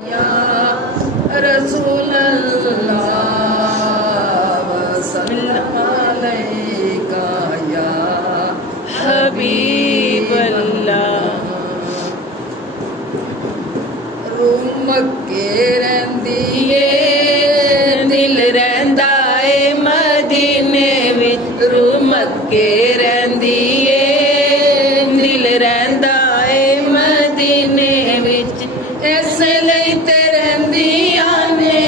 या रसूल अल्लाह वसल्लम अलैका या हबीब अल्लाह। रूह मक्के रहिंदी ये दिल रहिंदा ए मदीने विच, रूह मक्के रहिंदी ए दिल रहिंदा ए मदीने विच। ऐसे लई ते रहिंदियां ने,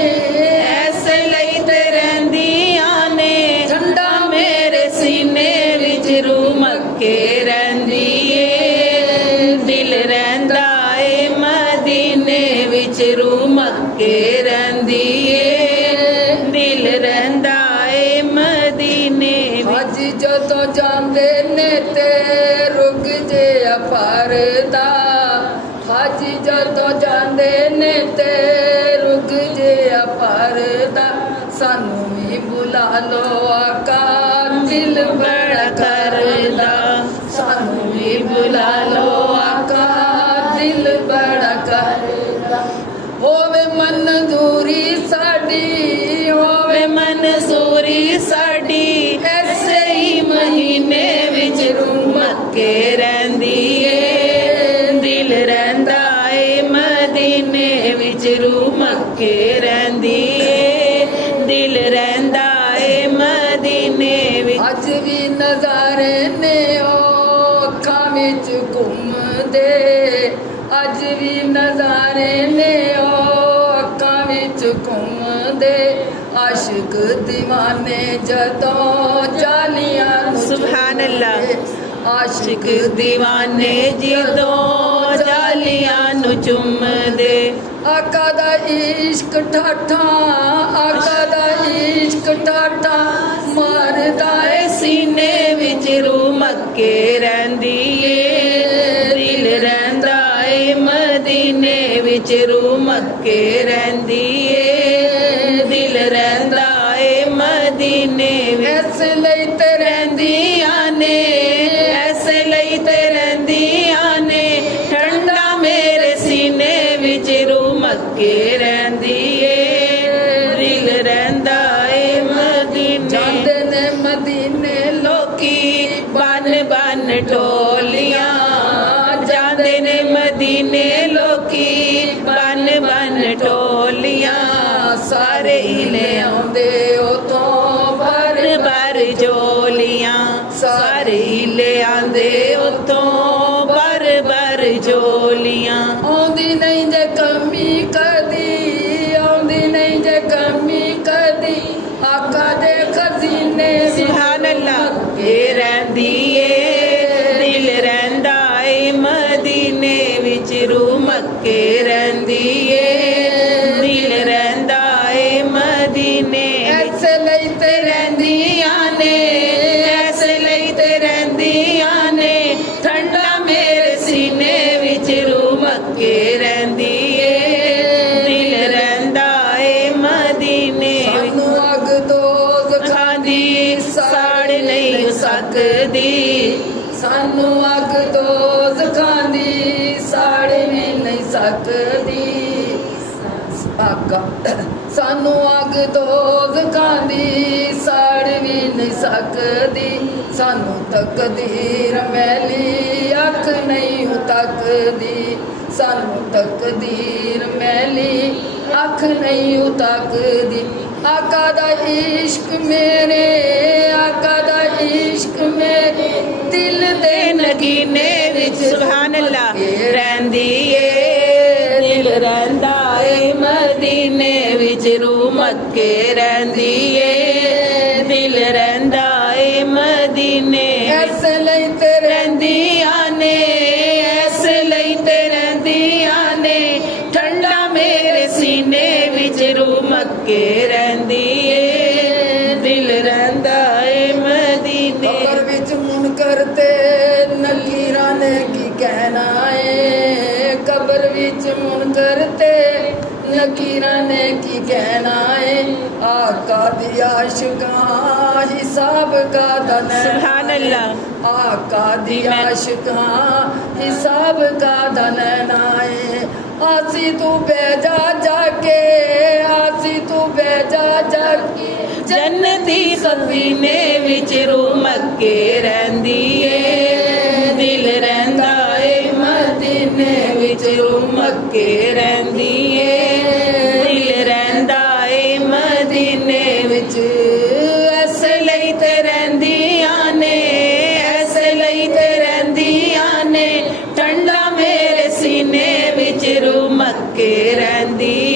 ऐसे लई ते रहिंदियां ने, ठंडा मेरे सीने विच रूह मक्के रहिंदी ए दिल रहिंदा ए मदीने विच, रूह मक्के रहिंदी ए दिल रहिंदा ए मदीने विच। हज जदों जांदे ने ते रुक जे परदा, हज जदों जांदे ने ते रुक जे परदा। सानू भी बुला लो आका दिल बड़ा करदा, सानू भी बुला लो आका दिल बड़ा करदा। होवे मंजूरी साडी, होवे मंसूरी साडी, ऐसे ही महीने विच रूह मक्के रहिंदी ए दिल रहिंदा ए मदीने विच, रूह मक्के रहिंदी ए दिल रहिंदा ए मदीने विच। अज भी नज़ारे ने ओ अखां विच घुमदे, अज भी नज़ारे ने ओ अखां विच घुमदे। आशिक दीवाने जदों जालियां नूं सुभान अल्लाह। आशिक इश्क दीवाने जदों जालियां नूं चुमदे। आका दा इश्क ठाठा, आका दा इश्क ठाठा मारदा ए सीने विच रूह मक्के रहिंदी ए दिल रहिंदा ए मदीने विच, रूह मक्के रहिंदी ए दिल रहिंदा ए मदीने विच। ऐसे लई ते रहिंदियां ने, ऐसे लई ते रहिंदियां ने, ठंडा मेरे सीने विच रूह मक्के रहिंदी ए दिल रहिंदा ए मदीने। जांदे ने मदीने लोकी बन बन टोलियां, जांदे ने मदीने लोकी बन बन टोलियां। सारे इले आउंदे उतों भर भर जोलियां, सारे इले आंदे उतों भर भर जोलियां। आउंदी नहीं जे कमी कदी, आउंदी नहीं जे कमी कदी। आका दे खजीने सुभान अल्लाह। ये रहिंदी ए दिल रहिंदा ए मदीने विच, रूह मक्के रहिंदी ए दिल रहिंदा ए मदीने विच। ऐसे लई ते रहिंदियां ने, ऐसे लई ते रहिंदियां ने, ठंडा मेरे सीने विच रूह मक्के रहिंदी ए दिल रहिंदा ए मदीने विच। सानू अग दोज़ खांदी साड़ नहीं सकदी, सानू अग दोज़ खांदी साड़ भी नहीं सकदी। आका सानू अग दोज़ खांदी साड़ भी नहीं सकदी। सानू तकदीर मैली अख नहीं तकदी, सानू तकदीर मैली अख नहीं तकदी। आका दा इश्क मेरे, आका दा इश्क मेरे दिल दे नगीने विच सुभान अल्लाह रहिंदी ए दिल रहिंदा ए मदीने विच, रूह मक्के रहिंदी ए दिल रहिंदा ए मदीने। ऐसे लई ते रहिंदियां ने, ऐसे लई ते रहिंदियां ने, ठंडा मेरे सीने विच रूह मक्के रहिंदी ए दिल रहिंदा ए मदीने। कबर विच मुनकर ते नकीरां ने की कहना है, कबर विच मुनकर ते नकीरां ने की कहना है। आका दी आशिकां हिसाब का दना सुभान अल्लाह। आका दी आशिकां हिसाब का दना है। आसी तू बेजा ਜੰਨਤੀ ਸਫੀਨੇ ਵਿੱਚ ਰੂਮਕ ਕੇ ਰਹਿੰਦੀ ਏ ਦਿਲ ਰਹਿੰਦਾ ਏ ਮਦੀਨੇ ਵਿੱਚ ਰੂਮਕ ਕੇ ਰਹਿੰਦੀ ਏ ਦਿਲ ਰਹਿੰਦਾ ਏ ਮਦੀਨੇ ਵਿੱਚ ਐਸੇ ਲਈ ਤੇ ਰਹਿੰਦੀਆਂ ਨੇ ਐਸੇ ਲਈ ਤੇ ਰਹਿੰਦੀਆਂ ਨੇ ਠੰਡਾ ਮੇਰੇ ਸੀਨੇ ਵਿੱਚ ਰੂਮਕ ਕੇ ਰਹਿੰਦੀ